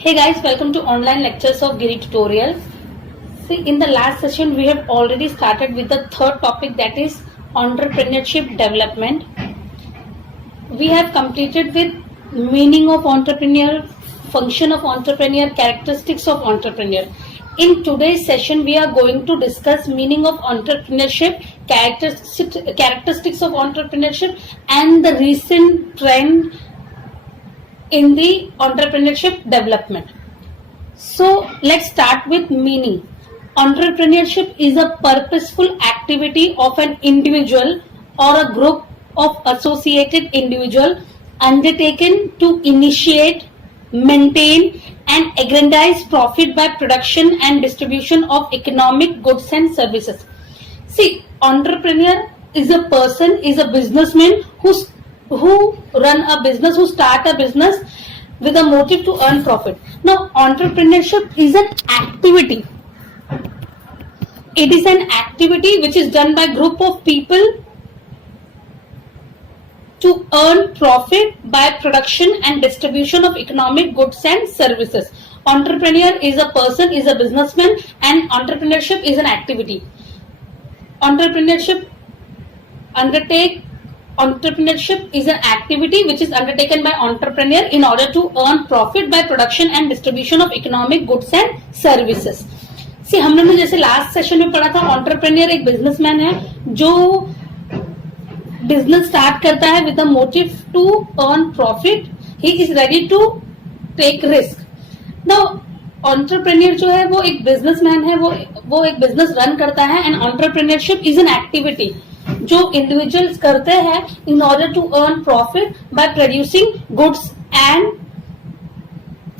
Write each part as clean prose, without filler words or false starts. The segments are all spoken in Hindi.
Hey guys, welcome to online lectures of Giri Tutorial. See, in the last session, we have already started with the third topic, that is entrepreneurship development. We have completed with meaning of entrepreneur, function of entrepreneur, characteristics of entrepreneur. In today's session, we are going to discuss meaning of entrepreneurship, characteristics of entrepreneurship, and the recent trend in the entrepreneurship development. So let's start with meaning. Entrepreneurship is a purposeful activity of an individual or a group of associated individuals undertaken to initiate, maintain, and aggrandize profit by production and distribution of economic goods and services. See, entrepreneur is a person, is a businessman who run a business, who start a business with a motive to earn profit. Now, entrepreneurship is an activity. It is an activity which is done by a group of people to earn profit by production and distribution of economic goods and services. Entrepreneur is a person, is a businessman, and entrepreneurship is an activity. Entrepreneurship is an activity which is undertaken by entrepreneur in order to earn profit by production and distribution of economic goods and services. See, हम लोग ने जैसे लास्ट सेशन में पढ़ा था, entrepreneur एक बिजनेसमैन है जो बिजनेस स्टार्ट करता है with the motive to earn profit. He is ready to take risk. Now entrepreneur जो है वो एक बिजनेसमैन है, वो एक बिजनेस रन करता है. And entrepreneurship is an activity जो इंडिविजुअल्स करते हैं in order to earn profit by producing goods and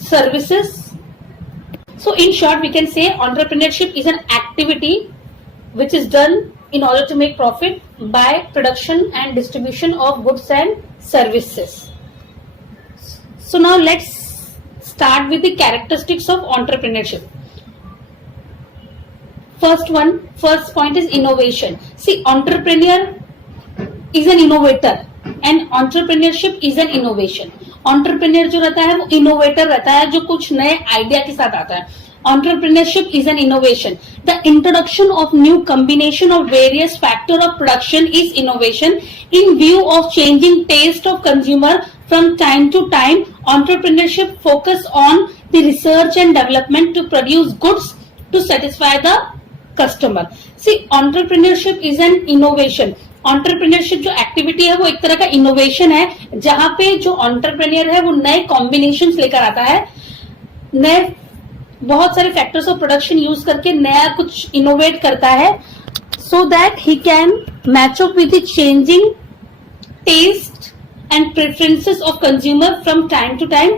services. So in short, we can say entrepreneurship is an activity which is done in order to make profit by production and distribution of goods and services. So now let's start with the characteristics of entrepreneurship. First point is innovation. See, entrepreneur is an innovator and entrepreneurship is an innovation. Entrepreneur जो रहता है वो innovator रहता है, जो कुछ नए आइडिया के साथ आता है. Entrepreneurship is an innovation. The introduction of new combination of various factor of production is innovation. In view of changing taste of consumer from time to time, entrepreneurship focus on the research and development to produce goods to satisfy the customer. See, entrepreneurship is an innovation. entrepreneurship जो एक्टिविटी है वो एक तरह का इनोवेशन है, जहां पे जो entrepreneur है वो नए कॉम्बिनेशंस लेकर आता है, नए बहुत सारे फैक्टर्स ऑफ प्रोडक्शन यूज करके नया कुछ इनोवेट करता है, so that he can match up with the changing taste and preferences of consumer from time to time,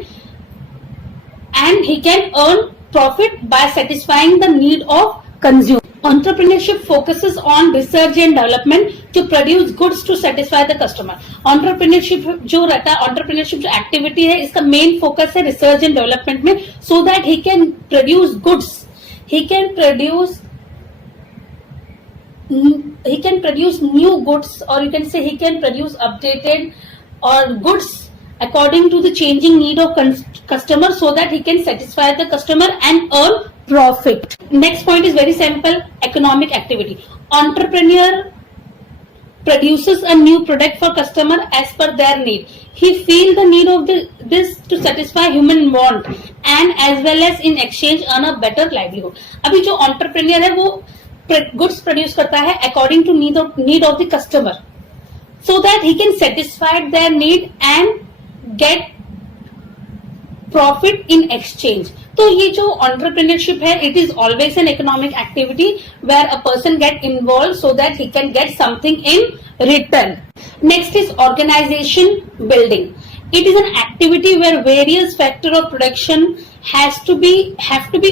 and he can earn profit by satisfying the need of consumer. Entrepreneurship focuses on research and development to produce goods to satisfy the customer. Entrepreneurship जो रहता है, entrepreneurship जो एक्टिविटी है, इसका मेन फोकस है रिसर्च एंड डेवलपमेंट में, so that he can produce goods. He can produce new goods, or you can say he can produce updated or goods according to the changing need of customer, so that he can satisfy the customer and earn profit. Next point is very simple, economic activity. Entrepreneur produces a new product for customer as per their need. He feel the need of this to satisfy human want and as well as in exchange earn a better livelihood. अभी जो entrepreneur है वो goods produce करता है according to need of the customer, so that he can satisfy their need and get profit in exchange. तो ये जो entrepreneurship है, it is always an economic activity where a person get involved so that he can get something in return. Next is organization building. It is an activity where various factor of production have to be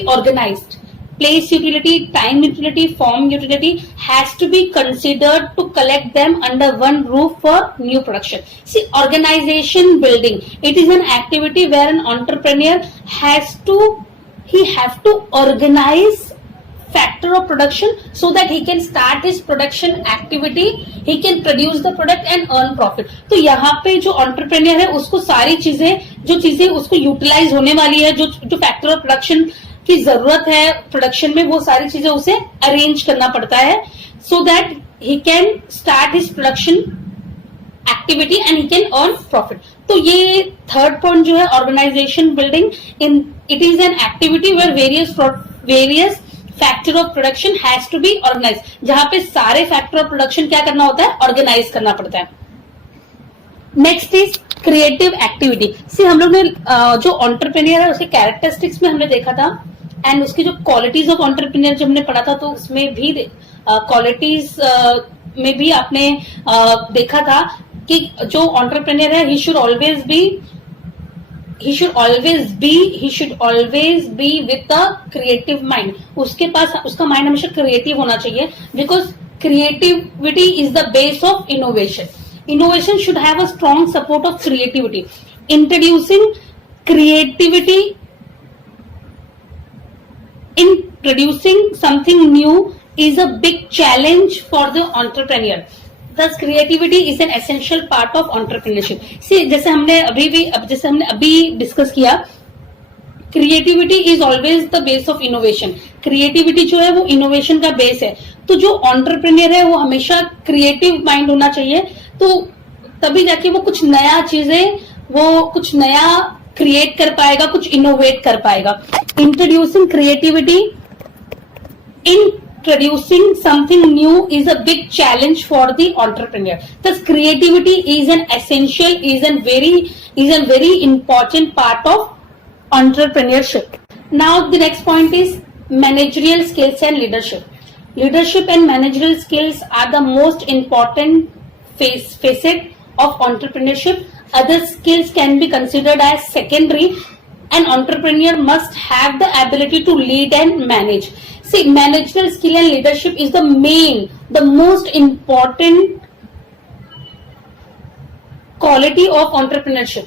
organized. Place utility, time utility, form utility has to be considered to collect them under one roof for new production. See, organization building. It is an activity where an entrepreneur have to organize factor of production so that he can start his production activity, he can produce the product and earn profit. तो यहाँ पे जो entrepreneur है उसको सारी चीजें उसको यूटिलाइज होने वाली है, जो फैक्टर ऑफ प्रोडक्शन की जरूरत है प्रोडक्शन में, वो सारी चीजें उसे अरेंज करना पड़ता है so that he can start his production activity and he can earn profit. तो ये थर्ड पॉइंट जो है organisation building, it is an activity where various factor of production has to be organized, जहां पे सारे फैक्टर ऑफ प्रोडक्शन क्या करना होता है, ऑर्गेनाइज करना पड़ता है. Next is creative activity. See हम लोग ने जो एंटरप्रेन्योर है उसके कैरेक्टरिस्टिक्स में हमने देखा था, एंड उसकी जो क्वालिटीज ऑफ एंटरप्रेन्योर जब हमने पढ़ा था तो उसमें भी क्वालिटीज में भी आपने देखा था कि जो एंटरप्रेन्योर है he should always be with the creative mind. उसके पास उसका माइंड हमेशा क्रिएटिव होना चाहिए, because creativity is the base of innovation. Innovation should have a strong support of creativity. Introducing something new is a big challenge for the entrepreneur. Thus, creativity is an essential part of entrepreneurship. See, जैसे हमने अभी डिस्कस किया, creativity is always the base of innovation. Creativity जो है वो इनोवेशन का बेस है. तो जो एंटरप्रेन्योर है वो हमेशा क्रिएटिव माइंड होना चाहिए, तो तभी जाके वो कुछ नया क्रिएट कर पाएगा, कुछ इनोवेट कर पाएगा. Introducing something new is a big challenge for the entrepreneur. Thus, creativity is a very important part of entrepreneurship. Now, the next point is managerial skills and leadership. Leadership and managerial skills are the most important facet of entrepreneurship. Other skills can be considered as secondary. An entrepreneur must have the ability to lead and manage. See, managerial skill and leadership is the most important quality of entrepreneurship.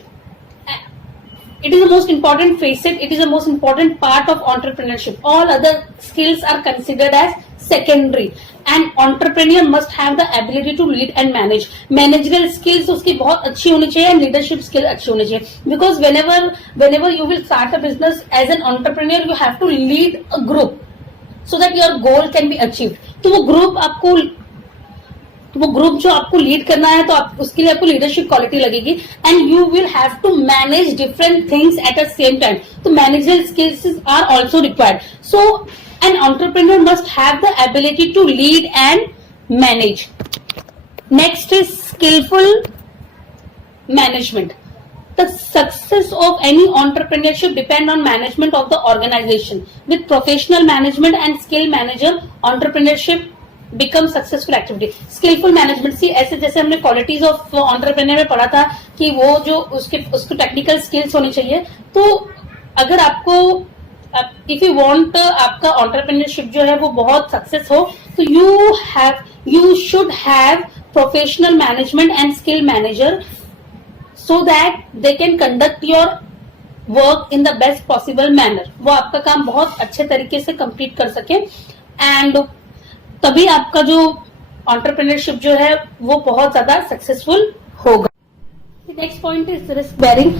It is the most important facet. It is the most important part of entrepreneurship. All other skills are considered as secondary. An entrepreneur must have the ability to lead and manage. Managerial skills उसकी बहुत अच्छी होनी चाहिए and leadership skill अच्छी होनी चाहिए. Because whenever you will start a business as an entrepreneur, you have to lead a group so that your goal can be achieved. तो वो ग्रुप जो आपको लीड करना है, तो उसके लिए आपको लीडरशिप क्वालिटी लगेगी, and you will have to manage different things at a same time. तो managerial skills are also required. So an entrepreneur must have the ability to lead and manage. Next is skilful management. The success of any entrepreneurship depend on management of the organization. With professional management and skill manager, entrepreneurship become successful activity. Skillful management, see ऐसे जैसे हमने qualities of entrepreneur में पढ़ा था कि वो जो उसको technical skills होनी चाहिए. तो अगर आपको if you want आपका entrepreneurship जो है वो बहुत success हो, तो you should have professional management and skill manager so that they can conduct your work in the best possible manner. वो आपका काम बहुत अच्छे तरीके से complete कर सके, and तभी आपका जो एंटरप्रेन्योरशिप जो है वो बहुत ज्यादा सक्सेसफुल होगा. Next point is risk bearing.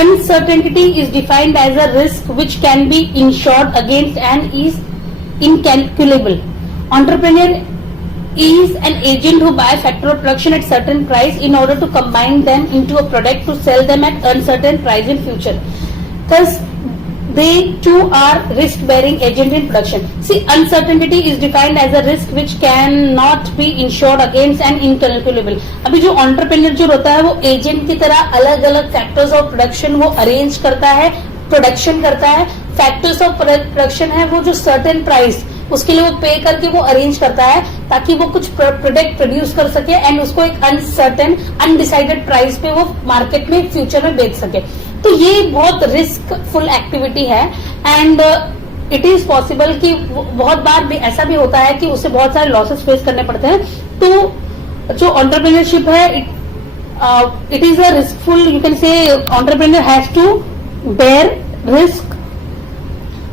Uncertainty is defined as a risk which can be insured against and is incalculable. Entrepreneur is an agent who buy factor of production at certain price in order to combine them into a product to sell them at uncertain price in future. Thus, they too are risk-bearing agent in production. See, uncertainty is defined as a risk which cannot be insured against and incalculable. अभी जो entrepreneur जो होता है वो agent की तरह अलग अलग factors of production वो arrange करता है, production करता है. Factors of production है वो जो certain price उसके लिए वो पे करके वो अरेंज करता है ताकि वो कुछ प्रोडक्ट प्रोड्यूस कर सके एंड उसको एक अनसर्टेन अनडिसाइडेड प्राइस पे वो मार्केट में फ्यूचर में बेच सके. तो ये बहुत रिस्कफुल एक्टिविटी है, एंड इट इज पॉसिबल कि बहुत बार भी ऐसा भी होता है कि उससे बहुत सारे लॉसेस फेस करने पड़ते हैं. तो जो एंटरप्रेन्योरशिप है it is a riskful, you can say entrepreneur has to bear risk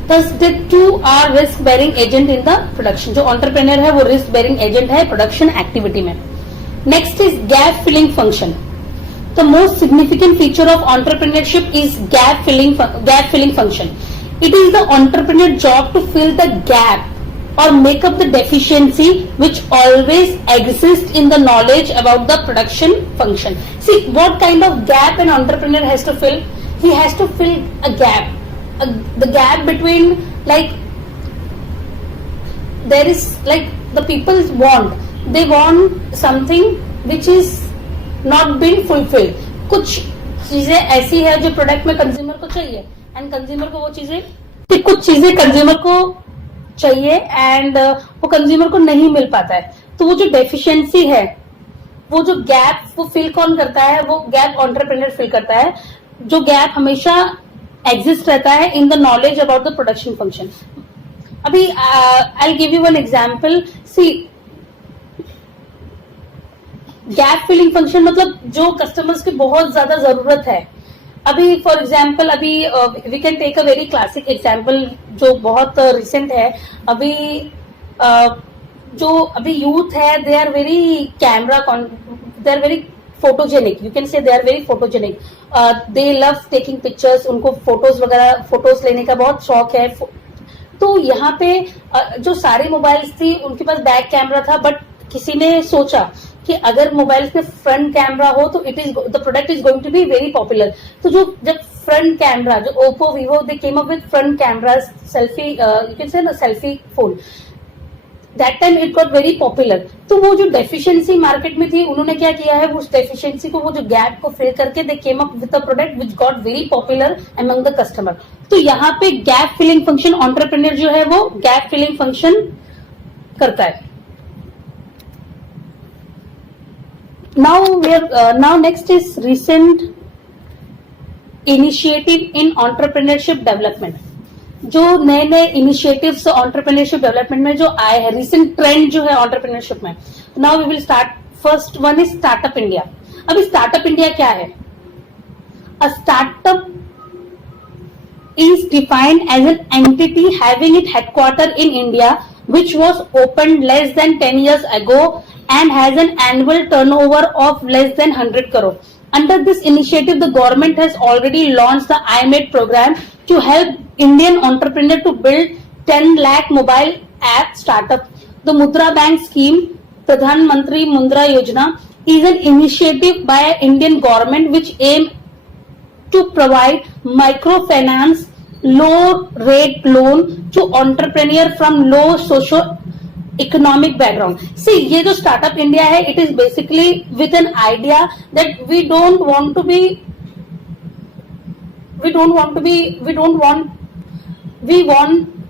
Thus the two are risk bearing agent in the production. जो entrepreneur है वो risk bearing agent है production activity में. Next is gap filling function. The most significant feature of entrepreneurship is gap filling function. It is the entrepreneur job to fill the gap or make up the deficiency which always exists in the knowledge about the production function. See what kind of gap an entrepreneur has to fill? He has to fill a gap. The gap between, like, there is, like, the people want something which is not been fulfilled. कुछ चीजें ऐसी है जो प्रोडक्ट में कंज्यूमर को चाहिए एंड कंज्यूमर को वो चीजें, कुछ चीजें कंज्यूमर को चाहिए एंड वो कंज्यूमर को नहीं मिल पाता है. तो वो जो डेफिशिएंसी है, वो जो गैप, वो फिल कौन करता है? वो गैप एंटरप्रेन्योर फिल करता है. जो गैप हमेशा एग्जिस्ट रहता है in the knowledge about the production function. अभी I give you one example. See gap filling function मतलब जो कस्टमर्स की बहुत ज्यादा जरूरत है. अभी फॉर एग्जाम्पल, अभी we can take a very classic example जो बहुत रिसेंट है. अभी जो अभी यूथ है, they are very they are very photogenic. You can say they are very photogenic. They love taking pictures. उनको फोटोज लेने का बहुत शौक है. तो यहाँ पे जो सारी मोबाइल्स थी उनके पास बैक कैमरा था, बट किसी ने सोचा कि अगर मोबाइल में फ्रंट कैमरा हो तो the product is going to be very popular. तो जब फ्रंट कैमरा, जो Oppo, Vivo, they came up with front camera selfie, you can say selfie phone. That time it got very popular. तो वो जो डेफिशिएंसी मार्केट में थी, उन्होंने क्या किया है, उस डेफिशिएंसी को, वो जो गैप को फिल करके they came up with a product which got very popular among the customer. तो यहाँ पे गैप फिलिंग फंक्शन एंटरप्रेन्योर जो है वो गैप फिलिंग फंक्शन करता है. Now next is recent initiative in entrepreneurship development. जो नए इनिशिएटिव्स एंटरप्रेन्योरशिप डेवलपमेंट में जो आए हैं, रिसेंट ट्रेंड जो है एंटरप्रेन्योरशिप में. Now we will start. First one is startup India. अभी स्टार्टअप इंडिया क्या है? A startup is defined as an entity having its headquarter in India, which was opened less than 10 years ago and has an annual turnover of less than 100 crore. Under this initiative, the government has already launched the iMate program to help Indian entrepreneurs to build 10 lakh mobile app startup. The Mudra Bank scheme, Pradhan Mantri Mudra Yojana, is an initiative by Indian government which aim to provide microfinance, low rate loan to entrepreneur from low socio-economic background. See, ये जो startup India है, it is basically with an idea that we want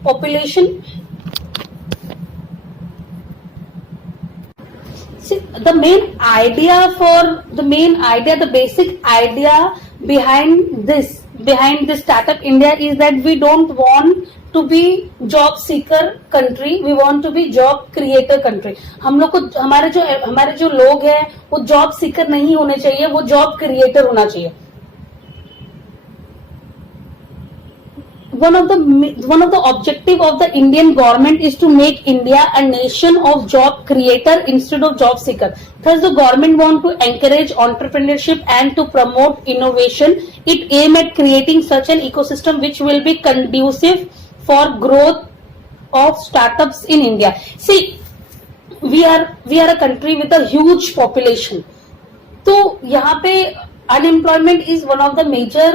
population. See, the basic idea behind this startup India is that we don't want to be job seeker country, we want to be job creator country. हम लोग को हमारे जो लोग हैं वो जॉब सीकर नहीं होने चाहिए, वो जॉब क्रिएटर होना चाहिए. One of the objective of the Indian government is to make India a nation of job creator instead of job seeker. Thus, the government want to encourage entrepreneurship and to promote innovation. It aim at creating such an ecosystem which will be conducive for growth of startups in India. See, we are a country with a huge population. तो यहाँ पे unemployment is one of the major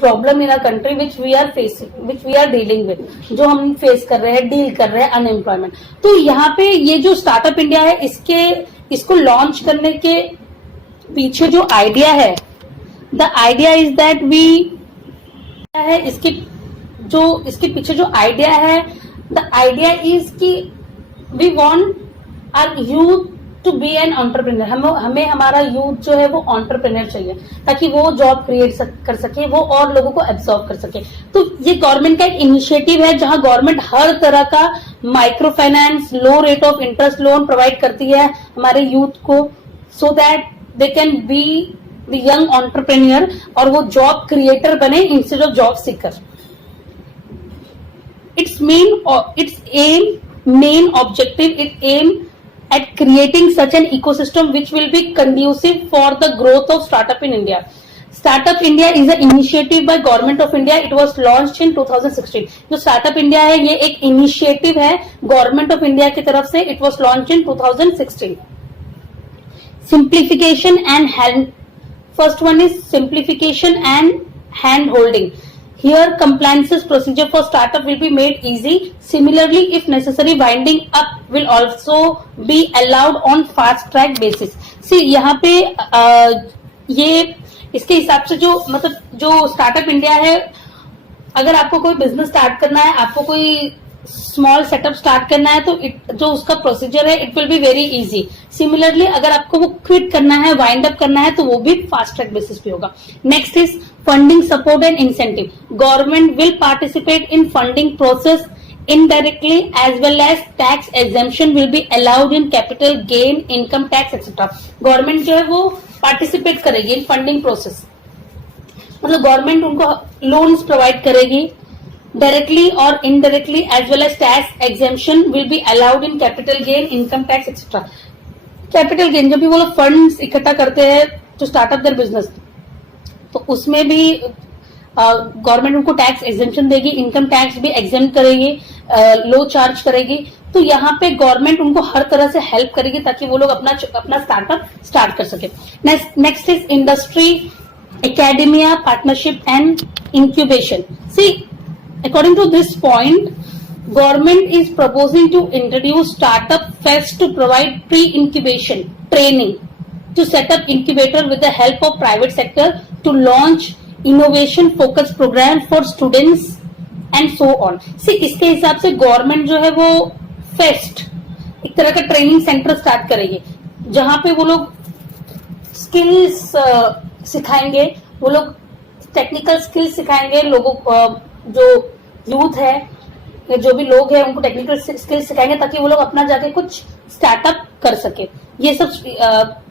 problem in a country which we are dealing with, जो हम फेस कर रहे हैं, डील कर रहे हैं अनएम्प्लॉयमेंट. तो यहाँ पे ये जो स्टार्टअप इंडिया है, इसको लॉन्च करने के पीछे जो आइडिया है, द आइडिया इज दैट इसके पीछे जो आइडिया है, द आइडिया इज कि we want our youth to be an entrepreneur. हमें हमारा यूथ जो है वो एंटरप्रेन्योर चाहिए ताकि वो जॉब क्रिएट कर सके, वो और लोगों को एब्सॉर्ब कर सके. तो ये गवर्नमेंट का एक इनिशिएटिव है जहां गवर्नमेंट हर तरह का micro finance, low rate of interest loan provide करती है हमारे यूथ को, so that they can be the young entrepreneur और वो जॉब क्रिएटर बने instead of job Sikar. main objective, it aim at creating such an ecosystem which will be conducive for the growth of startup in India. Startup India is an initiative by Government of India. It was launched in 2016. जो Startup India है ये एक initiative है Government of India की तरफ से. It was launched in 2016. Simplification and hand. First one is simplification and hand holding. Here compliances procedure for startup will be made easy. Similarly, if necessary, winding up will also be allowed on fast track basis. See यहाँ पे ये इसके हिसाब से जो मतलब जो स्टार्टअप इंडिया है, अगर आपको कोई बिजनेस स्टार्ट करना है, आपको कोई स्मॉल सेटअप स्टार्ट करना है, तो जो उसका प्रोसीजर है it will be very easy. Similarly अगर आपको वो क्विट करना है, वाइंड अप करना है, तो वो भी फास्ट ट्रैक बेसिस पे होगा. Next is funding support and incentive. Government will participate in funding process indirectly as well as tax exemption will be allowed in capital gain, income tax etc. Government जो है वो पार्टिसिपेट करेगी इन फंडिंग प्रोसेस, मतलब गवर्नमेंट उनको लोन्स प्रोवाइड करेगी डायरेक्टली और indirectly as well as tax exemption will be allowed in capital gain, income tax etcetera. Capital gain जब भी वो लोग फंड्स इकट्ठा करते हैं टू स्टार्टअप देयर बिजनेस, तो उसमें भी गवर्नमेंट उनको टैक्स एग्जेम्पशन देगी, इनकम टैक्स भी एग्जेम्प्ट करेगी, लो चार्ज करेगी. तो यहाँ पे गवर्नमेंट उनको हर तरह से हेल्प करेगी ताकि वो लोग अपना स्टार्टअप स्टार्ट कर सके. Next is industry, academia, partnership and incubation. See according to this point, government is proposing to introduce startup fest to provide pre-incubation training to set up incubator with the help of private sector to launch innovation focused program for students and so on. See, इसके हिसाब से गवर्नमेंट जो है वो फेस्ट एक तरह का ट्रेनिंग सेंटर स्टार्ट करेगी जहां पे वो लोग स्किल्स सिखाएंगे, वो लोग टेक्निकल स्किल्स सिखाएंगे लोगों को, जो यूथ है या जो भी लोग हैं उनको टेक्निकल स्किल्स सिखाएंगे ताकि वो लोग अपना जाके कुछ स्टार्टअप कर सके. ये सब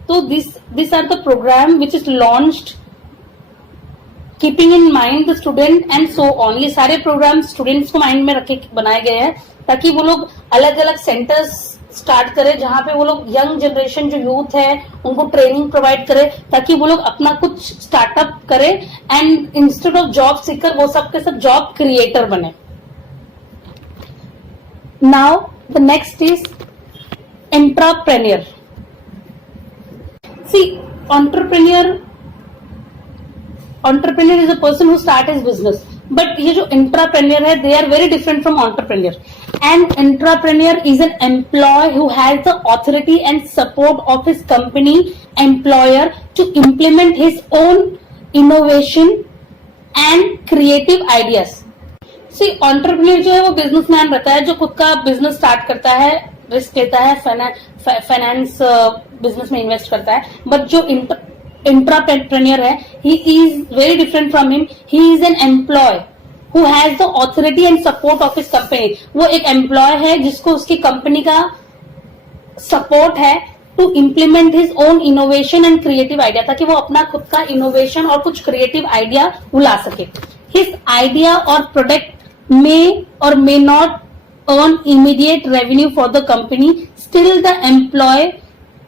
तो this are the programme which is launched keeping in mind the student and so on. ये सारे प्रोग्राम स्टूडेंट्स को माइंड में रखे बनाए गए हैं ताकि वो लोग अलग अलग सेंटर्स स्टार्ट करें जहां पे वो लोग यंग जनरेशन जो यूथ है उनको ट्रेनिंग प्रोवाइड करे ताकि वो लोग अपना कुछ स्टार्टअप करे and instead of job Sikar वो सब के सब जॉब क्रिएटर बने. Now the next is entrepreneur. See, entrepreneur is a person who start his business. But ये जो entrepreneur है, they are very different from entrepreneur. An entrepreneur is an employee who has the authority and support of his company employer to implement his own innovation and creative ideas. See entrepreneur जो है वो बिजनेसमैन रहता है जो खुद का बिजनेस स्टार्ट करता है, रिस्क लेता है, फाइनेंस बिजनेस में इन्वेस्ट करता है. बट जो इंट्राप्रेन्योर है, he is very different from him. He is an employee who has the authority and support of his company. वो एक एम्प्लॉय है जिसको उसकी कंपनी का सपोर्ट है to implement his own innovation and creative idea, ताकि वो अपना खुद का इनोवेशन और कुछ क्रिएटिव आइडिया वो ला सके. हिज आइडिया और product may or may not earn immediate revenue for the company, still the employee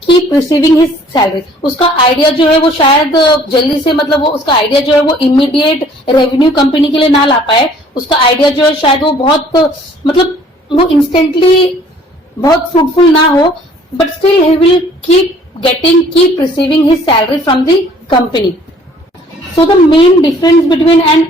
keep receiving his salary. उसका आइडिया जो है वो शायद जल्दी से मतलब वो उसका आइडिया जो है वो इमीडिएट रेवेन्यू कंपनी के लिए ना ला पाए. उसका आइडिया जो है शायद वो बहुत मतलब वो इंस्टेंटली बहुत फ्रूटफुल ना हो, but still he will keep receiving his salary from the company. So the main difference between an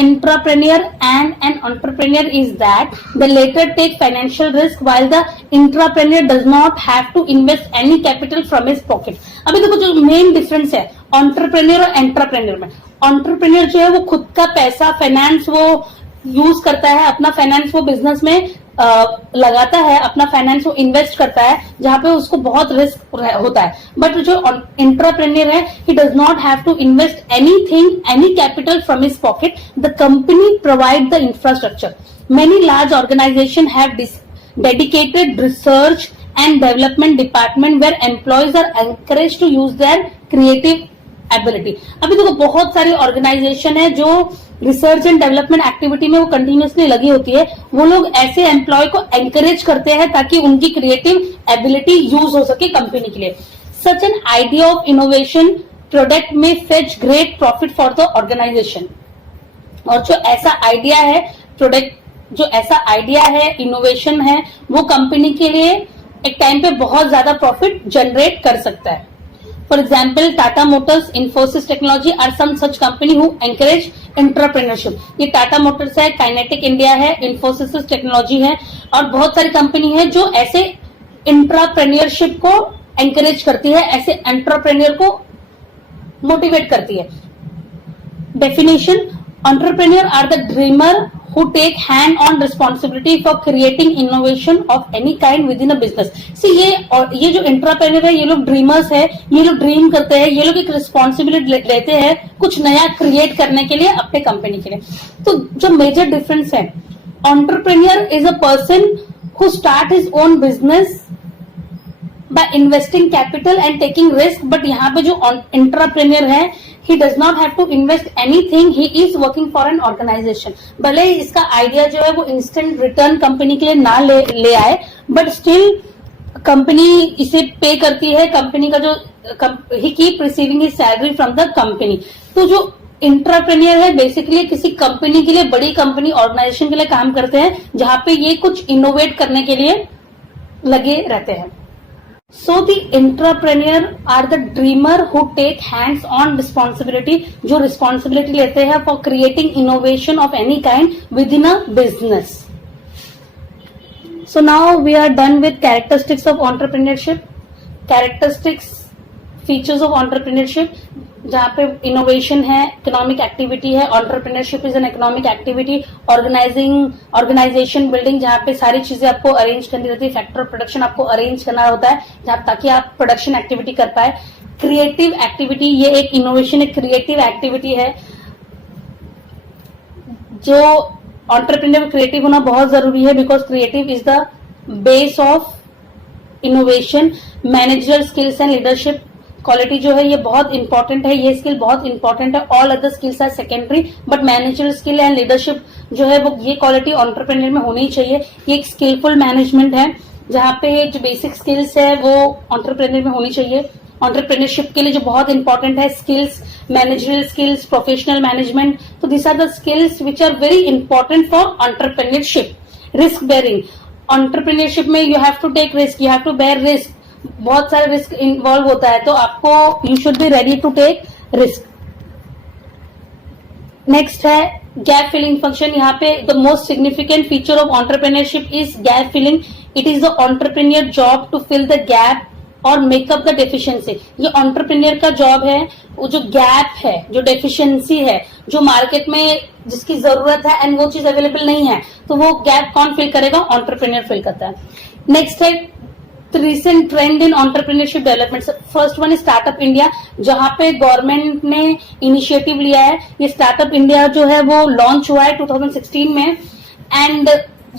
entrepreneur and an entrepreneur is that the latter take financial risk while the intrapreneur does not have to invest any capital from his pocket. अभी देखो जो मेन डिफरेंस है entrepreneur और entrepreneur में, entrepreneur जो है वो खुद का पैसा फाइनेंस वो यूज करता है, अपना फाइनेंस वो बिजनेस में लगाता है, अपना फाइनेंस वो इन्वेस्ट करता है जहां पे उसको बहुत रिस्क होता है. बट जो एंटरप्रेन्योर है, he does not have to invest anything, any capital from his pocket. The company provide the infrastructure. Many large organisation have dedicated research and development department where employees are encourage to use their creative ability. अभी देखो बहुत सारी ऑर्गेनाइजेशन है जो रिसर्च एंड डेवलपमेंट एक्टिविटी में वो कंटिन्यूसली लगी होती है, वो लोग ऐसे एम्प्लॉय को एनकरेज करते हैं ताकि उनकी क्रिएटिव एबिलिटी यूज हो सके कंपनी के लिए. Such an idea of innovation product में fetch great profit for the organisation. और जो ऐसा आइडिया है प्रोडक्ट, जो ऐसा आइडिया है, इनोवेशन है, वो कंपनी के लिए एक टाइम पे बहुत ज्यादा प्रॉफिट जनरेट कर सकता है. For example Tata Motors, Infosys technology are some such company who encourage entrepreneurship. ये टाटा मोटर्स है, काइनेटिक इंडिया है, इन्फोसिस टेक्नोलॉजी है और बहुत सारी कंपनी है जो ऐसे एंटरप्रेन्योरशिप को एनकरेज करती है, ऐसे एंटरप्रेन्योर को मोटिवेट करती है. Definition: entrepreneur are the dreamer who take hand-on responsibility for creating innovation of any kind within a business. See, ये जो एंटरप्रेन्योर है, ये लोग ड्रीमर्स है, ये लोग ड्रीम करते हैं, ये लोग एक रिस्पॉन्सिबिलिटी लेते हैं कुछ नया क्रिएट करने के लिए अपने कंपनी के लिए. तो जो मेजर डिफरेंस है, entrepreneur is a person who start his own business by investing capital and taking risk. But यहाँ पे जो एंटरप्रेन्योर है, he does not have to invest anything, he is working for an organization. भले ही इसका आइडिया जो है वो इंस्टेंट रिटर्न कंपनी के लिए ना ले आए, बट स्टिल कंपनी इसे पे करती है. कंपनी का जो he keep receiving his salary from the company. तो जो इंटरप्रेन्योर है बेसिकली किसी कंपनी के लिए, बड़ी कंपनी ऑर्गेनाइजेशन के लिए काम करते हैं जहां पे ये कुछ इनोवेट करने के लिए लगे रहते हैं. So the entrepreneur are the dreamer who take hands-on responsibility, जो responsibility लेते हैं for creating innovation of any kind within a business. So now we are done with characteristics of entrepreneurship. Characteristics, features of entrepreneurship, जहाँ पे इनोवेशन है, इकोनॉमिक एक्टिविटी है. Entrepreneurship is an economic activity. Organisation building, जहाँ पे सारी चीजें आपको अरेंज करनी रहती है. फैक्टर प्रोडक्शन आपको अरेंज करना होता है जहाँ ताकि आप प्रोडक्शन एक्टिविटी कर पाए. क्रिएटिव एक्टिविटी, ये एक इनोवेशन, एक क्रिएटिव एक्टिविटी है. जो एंटरप्रेन्योर में क्रिएटिव होना बहुत जरूरी है, because creative is the base of innovation. Manager skills and leadership quality जो है ये बहुत इंपॉर्टेंट है, ये स्किल बहुत इंपॉर्टेंट है. All other skills are secondary, but manager skill and leadership जो है वो ये क्वालिटी एंटरप्रेन्योर में होनी चाहिए. ये एक स्किलफुल मैनेजमेंट है जहाँ पे जो बेसिक स्किल्स है वो एंटरप्रेन्योर में होनी चाहिए. एंटरप्रेन्योरशिप के लिए जो बहुत इंपॉर्टेंट है skills, managerial skills, professional management. तो this are the skills which are very important for entrepreneurship. Risk bearing, entrepreneurship में you have to take risk, you have to bear risk. बहुत सारे रिस्क इन्वॉल्व होता है, तो आपको you should be ready to take risk. Next है गैप फिलिंग फंक्शन. यहाँ पे the most significant feature of entrepreneurship is gap filling. It is the entrepreneur job to fill the gap और मेकअप द डेफिशिएंसी. ये एंटरप्रेन्योर का जॉब है, वो जो गैप है, जो डेफिशिएंसी है, जो मार्केट में जिसकी जरूरत है एंड वो चीज अवेलेबल नहीं है, तो वो गैप कौन फिल करेगा? एंटरप्रेन्योर फिल करता है. नेक्स्ट है रिसेंट ट्रेंड इन एंटरप्रेन्योरशिप डेवलपमेंट. फर्स्ट वन है स्टार्टअप इंडिया, जहां पे गवर्नमेंट ने इनिशिएटिव लिया है. ये स्टार्टअप इंडिया जो है वो लॉन्च हुआ है 2016 में. एंड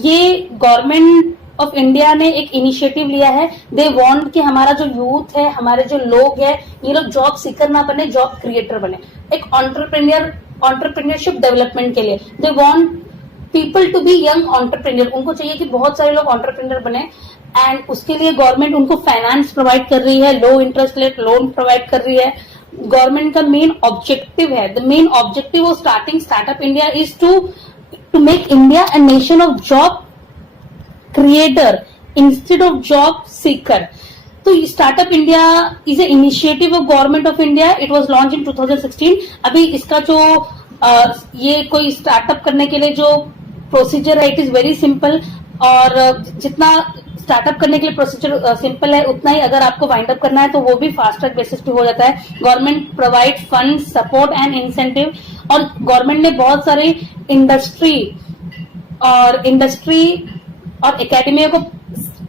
ये गवर्नमेंट ऑफ इंडिया ने एक इनिशिएटिव लिया है. दे वांट कि हमारा जो यूथ है, हमारे जो लोग है, ये लोग जॉब सीकर ना बने, जॉब क्रिएटर बने. एक एंटरप्रेन्योरशिप डेवलपमेंट के लिए they want people to be young entrepreneur. उनको चाहिए कि बहुत सारे लोग एंटरप्रेन्योर बने एंड उसके लिए गवर्नमेंट उनको फाइनेंस प्रोवाइड कर रही है, low interest rate loan provide कर रही है. गवर्नमेंट का मेन ऑब्जेक्टिव है, the main objective of starting startup India is to make India a nation of job creator instead of job seeker. तो startup India is a initiative of government of India. It was launch in 2016. अभी इसका जो ये कोई स्टार्टअप करने के लिए जो प्रोसीजर है, इट इज वेरी सिंपल. और जितना स्टार्टअप करने के लिए प्रोसीजर सिंपल है, उतना ही अगर आपको वाइंड अप करना है तो वो भी फास्ट ट्रैक बेसिस पे हो जाता है. Government provide fund, support and incentive. और गवर्नमेंट ने बहुत सारे इंडस्ट्री और एकेडमी को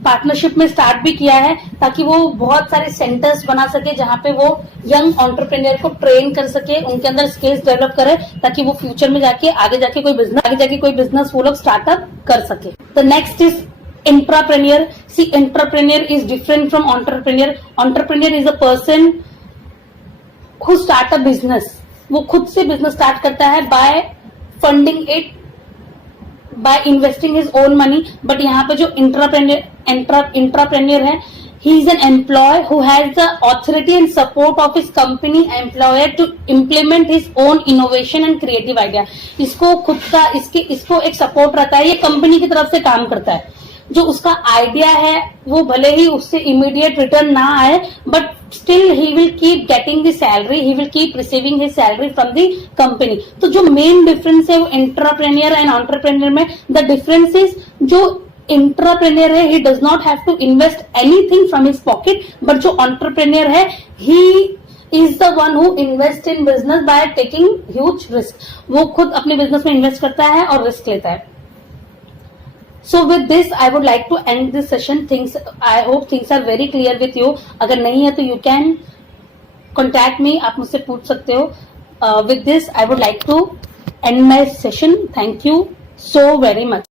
पार्टनरशिप में स्टार्ट भी किया है, ताकि वो बहुत सारे सेंटर्स बना सके जहां पे वो यंग एंटरप्रेन्योर को ट्रेन कर सके, उनके अंदर स्किल्स डेवलप करे, ताकि वो फ्यूचर में जाके आगे जाके कोई बिजनेस वो लोग स्टार्टअप कर सके. The next is entrepreneur. See, entrepreneur is different from entrepreneur. Entrepreneur is a person who start a business. वो खुद से बिजनेस स्टार्ट करता है by funding it by investing his own money. But यहाँ पे जो इंट्राप्रेन्योर है, he is an employee who has the authority and support of his company employer to implement his own innovation and creative idea. इसको खुद का इसको एक सपोर्ट रहता है, ये कंपनी की तरफ से काम करता है. जो उसका आइडिया है वो भले ही उससे इमीडिएट रिटर्न ना आए, but still he will keep getting the salary, he will keep receiving his salary from the company. तो जो मेन डिफरेंस है वो एंटरप्रेन्योर एंड एंटरप्रेन्योर में, द डिफरेंस इज जो एंटरप्रेन्योर है, he does not have to invest anything from his pocket, but जो एंटरप्रेन्योर है, he is the one who invest in business by taking huge risk. वो खुद अपने बिजनेस में इन्वेस्ट करता है और रिस्क लेता है. So with this, I would like to end this session. I hope things are very clear with you. अगर नहीं है तो you can contact me. आप मुझसे पूछ सकते हो. With this, I would like to end my session. Thank you so very much.